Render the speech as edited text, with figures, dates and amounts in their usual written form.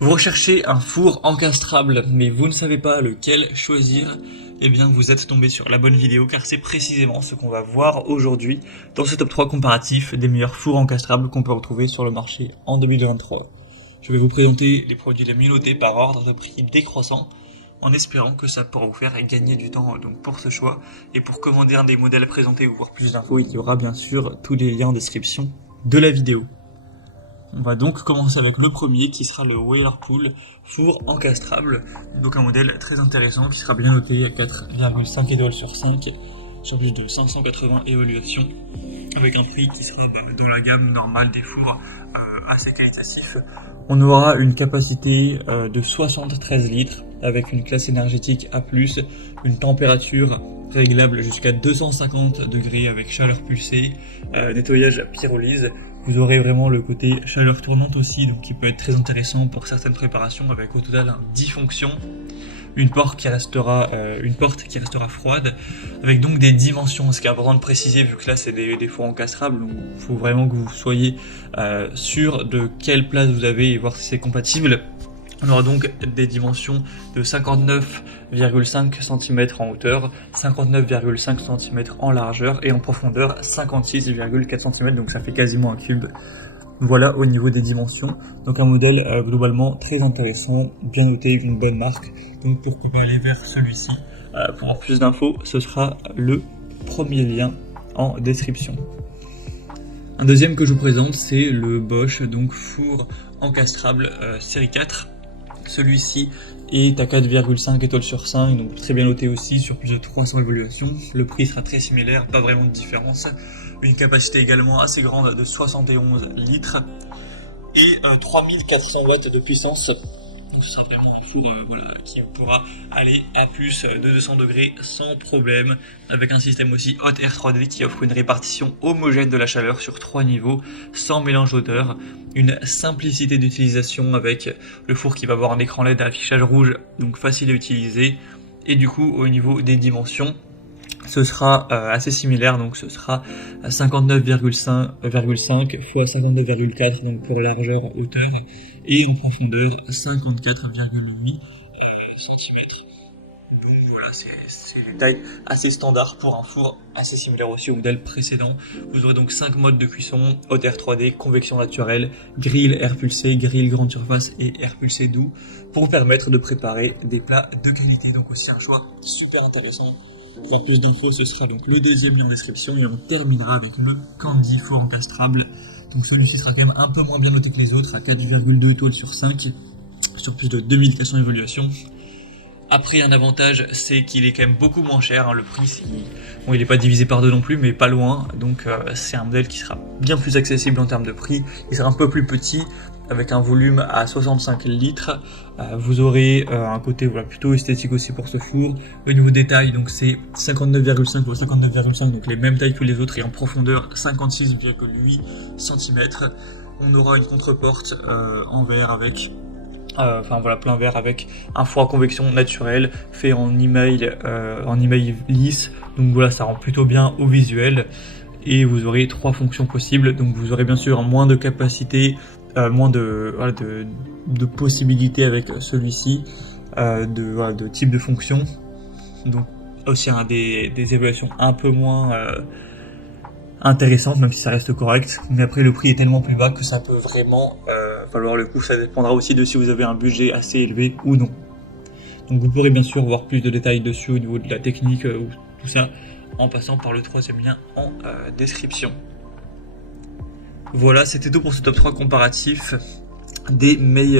Vous recherchez un four encastrable, mais vous ne savez pas lequel choisir, eh bien vous êtes tombé sur la bonne vidéo car c'est précisément ce qu'on va voir aujourd'hui dans ce top 3 comparatif des meilleurs fours encastrables qu'on peut retrouver sur le marché en 2023. Je vais vous présenter les produits les mieux notés par ordre de prix décroissant en espérant que ça pourra vous faire gagner du temps donc pour ce choix. Et pour commander un des modèles présentés ou voir plus d'infos, il y aura bien sûr tous les liens en description de la vidéo. On va donc commencer avec le premier qui sera le Whirlpool four encastrable, donc un modèle très intéressant qui sera bien noté à 4,5 étoiles sur 5 sur plus de 580 évaluations avec un prix qui sera dans la gamme normale des fours assez qualitatif. On aura une capacité de 73 litres avec une classe énergétique A+, une température réglable jusqu'à 250 degrés avec chaleur pulsée, nettoyage pyrolyse. Vous aurez vraiment le côté chaleur tournante aussi, donc qui peut être très intéressant pour certaines préparations avec au total 10 fonctions. Une porte qui restera froide, avec donc des dimensions. Ce qui est important de préciser, vu que là c'est des fours encastrables, donc il faut vraiment que vous soyez sûr de quelle place vous avez et voir si c'est compatible. On aura donc des dimensions de 59,5 cm en hauteur, 59,5 cm en largeur et en profondeur 56,4 cm, donc ça fait quasiment un cube. Voilà au niveau des dimensions, donc un modèle globalement très intéressant, bien noté, une bonne marque, donc pourquoi pas aller vers celui-ci. Pour avoir plus d'infos, ce sera le premier lien en description. Un deuxième que je vous présente, c'est le Bosch, donc four encastrable série 4. Celui-ci est à 4,5 étoiles sur 5, donc très bien noté aussi sur plus de 300 évaluations. Le prix sera très similaire, pas vraiment de différence. Une capacité également assez grande de 71 litres et 3400 watts de puissance. Donc ce sera vraiment un four qui pourra aller à plus de 200 degrés sans problème, avec un système aussi Hot Air 3D qui offre une répartition homogène de la chaleur sur 3 niveaux, sans mélange d'odeur, une simplicité d'utilisation avec le four qui va avoir un écran LED à affichage rouge, donc facile à utiliser, et du coup au niveau des dimensions, ce sera assez similaire, donc ce sera 59,5 x 59,4 donc pour largeur, hauteur, et en profondeur 54,8 cm. Donc voilà, c'est une taille assez standard pour un four assez similaire aussi au modèle précédent. Vous aurez donc 5 modes de cuisson: Hot Air 3D, convection naturelle, grill air pulsé, grill grande surface et air pulsé doux, pour vous permettre de préparer des plats de qualité. Donc aussi un choix super intéressant. Pour avoir plus d'infos, ce sera donc le deuxième lien en description, et on terminera avec le Candy four encastrable. Donc celui-ci sera quand même un peu moins bien noté que les autres, à 4,2 étoiles sur 5 sur plus de 2400 évaluations. Après, un avantage, c'est qu'il est quand même beaucoup moins cher, hein. Le prix, bon, il n'est pas divisé par deux non plus, mais pas loin. Donc c'est un modèle qui sera bien plus accessible en termes de prix. Il sera un peu plus petit, avec un volume à 65 litres. Vous aurez un côté plutôt esthétique aussi pour ce four. Au niveau des tailles, donc c'est 59,5 x 59,5, donc les mêmes tailles que les autres, et en profondeur 56,8 cm. On aura une contreporte en verre avec plein verre, avec un four à convection naturel fait en email lisse. Donc voilà, ça rend plutôt bien au visuel. Et vous aurez 3 fonctions possibles. Donc vous aurez bien sûr moins de capacité, moins de possibilités avec celui-ci, de type de fonction. Donc aussi des évaluations un peu moins intéressante, même si ça reste correct, mais après le prix est tellement plus bas que ça peut vraiment valoir le coup. Ça dépendra aussi de si vous avez un budget assez élevé ou non. Donc vous pourrez bien sûr voir plus de détails dessus au niveau de la technique ou tout ça en passant par le troisième lien en description. Voilà, c'était tout pour ce top 3 comparatif des meilleurs